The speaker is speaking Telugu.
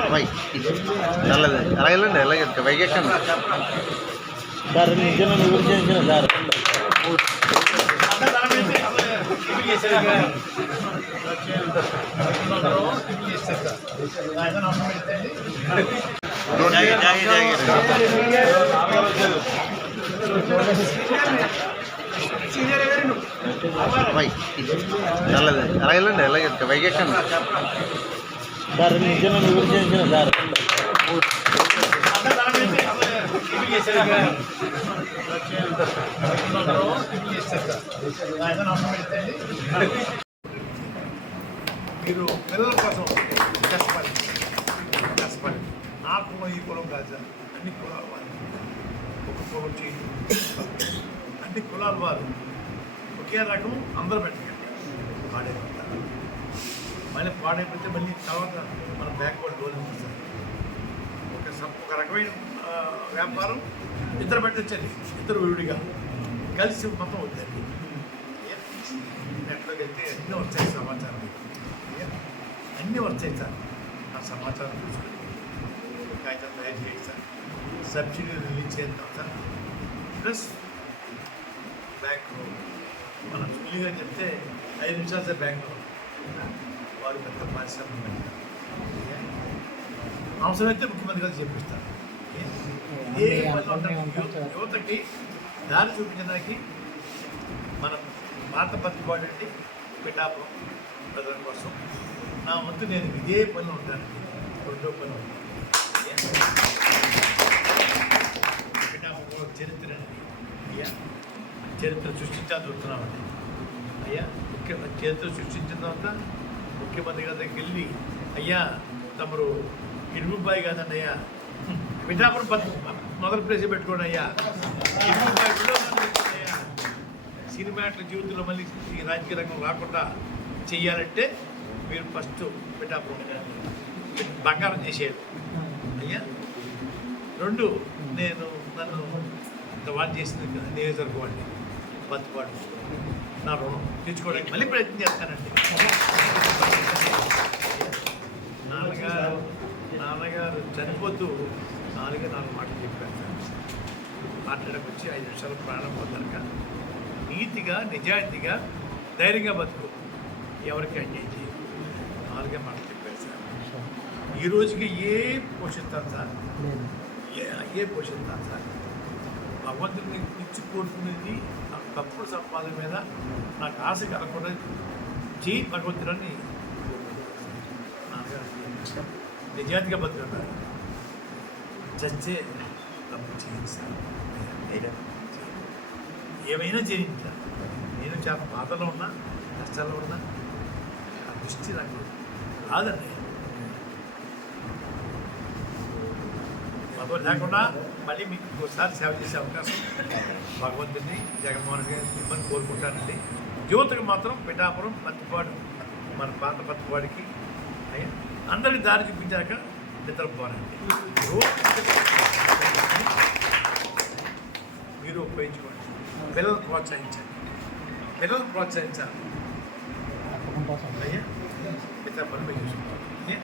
అమ్మాయి నల్లది అలాగే వెళ్ళండి అలాగే వైకేషన్ సార్ నిజంగా నువ్వు చేసిన సార్ జాగ్రత్త జాగ్రత్త నల్లది అలాగే వెళ్ళండి ఎలా వైకేషన్ సార్ నిజంగా నువ్వు సార్ మీరు పిల్లల కోసం కష్టపడి కష్టపడి ఆ కులం ఈ కులం కాదు అన్ని కులాల వారు ఒక కులం చేయదు అన్ని కులాల వారు. ఒకే రకం అందరూ పెట్టకండి. పాడైపోతారు. మళ్ళీ పాడైపోతే మళ్ళీ తర్వాత మన బ్యాక్వర్డ్ లోన్ సార్. ఒక ఒక రకమైన వ్యాపారం ఇద్దరు పెట్టచ్చండి. ఇద్దరు విడిగా. కలిసి మొత్తం వద్దండి. నెట్లోకి వెళ్తే అన్నీ వచ్చాయి సమాచారం. అన్నీ వచ్చాయి సార్. ఆ సమాచారం చూసుకుని కాగితం తయారు చేయండి సార్. సబ్సిడీ రిలీజ్ చేద్దాం సార్. ప్లస్ బ్యాంక్ మనం సులువుగా చెప్తే ఐదు నిమిషాలు సార్ బ్యాంకులో వారు పెద్ద పరిశ్రమ అవసరమైతే ముఖ్యమంత్రి గారు చెప్పిస్తారు ఏ యువతకి దారి చూపించడానికి మనం పాత పత్తిపాడు అండి పిఠాపురం ప్రజల కోసం. నా వంతు నేను ఇదే పనిలో ఉంటానండి. రెండో పని పిఠాపురం చరిత్ర చరిత్ర సృష్టించాల్సి చూస్తున్నామండి. అయ్యా ముఖ్య చరిత్ర సృష్టించిన తర్వాత ముఖ్యమంత్రి గారి దగ్గరికి వెళ్ళి అయ్యా తమరు ఇరుగుబాయి కాదండి అయ్యా. పిఠాపురం పత్తి మొదటి ప్లేస్ పెట్టుకోండి అయ్యా. సినిమాటల జీవితంలో మళ్ళీ ఈ రాజకీయ రంగం రాకుండా చెయ్యాలంటే మీరు ఫస్ట్ పిఠాపురం బంగారం చేసేది అయ్యా రెండు నేను నన్ను ఇంత వాడు చేసింది నియోజకవర్గం నియోజకవర్గం బతుపాడు నా రుణం తీర్చుకోవడానికి మళ్ళీ ప్రయత్నం చేస్తానండి. నాన్నగారు నాన్నగారు చనిపోతూ నాలుగే నాలుగు మాటలు చెప్పారు. మాట్లాడకు వచ్చి ఐదు నిమిషాలు ప్రాణం పొందక నీతిగా నిజాయితీగా ధైర్యంగా బతుకు. ఎవరికి అన్యాయం చేయదు. నాలుగే మాటలు చెప్పారు సార్. ఈ రోజుకి ఏ పోషిస్తాను సార్? ఏ ఏ పోషిస్తాను సార్? భగవంతుడిని ఇచ్చి కోరుకునేది ఆ తప్పుడు సంపాదన మీద నాకు ఆశ కలగకుండా చేయి భగవంతుడని నాన్నగారు నిజాయితీగా బతుకున్నారు చచ్చే తప్పు చేయండి ఏమైనా చేయించాను నేను చాలా బాధలో ఉన్నా కష్టాల్లో ఉన్నా ఆ దృష్టి నాకు రాదండి. భగవద్ లేకుండా మళ్ళీ మీకు ఇంకోసారి సేవ చేసే అవకాశం భగవంతుని జగన్మోహన్ గారి గారిని కోరుకుంటానండి యువతకు మాత్రం పిఠాపురం పత్తిపాడు మన పాత పత్తిపాడికి అయ్యా అందరికి దారి చూపించాక నిద్రపోరండి మీరు ఉపయోగించుకోండి పిల్లలు ప్రోత్సహించండి పిల్లలు ప్రోత్సహించాలి అయ్యా మిగతా పనులు చూసుకోండి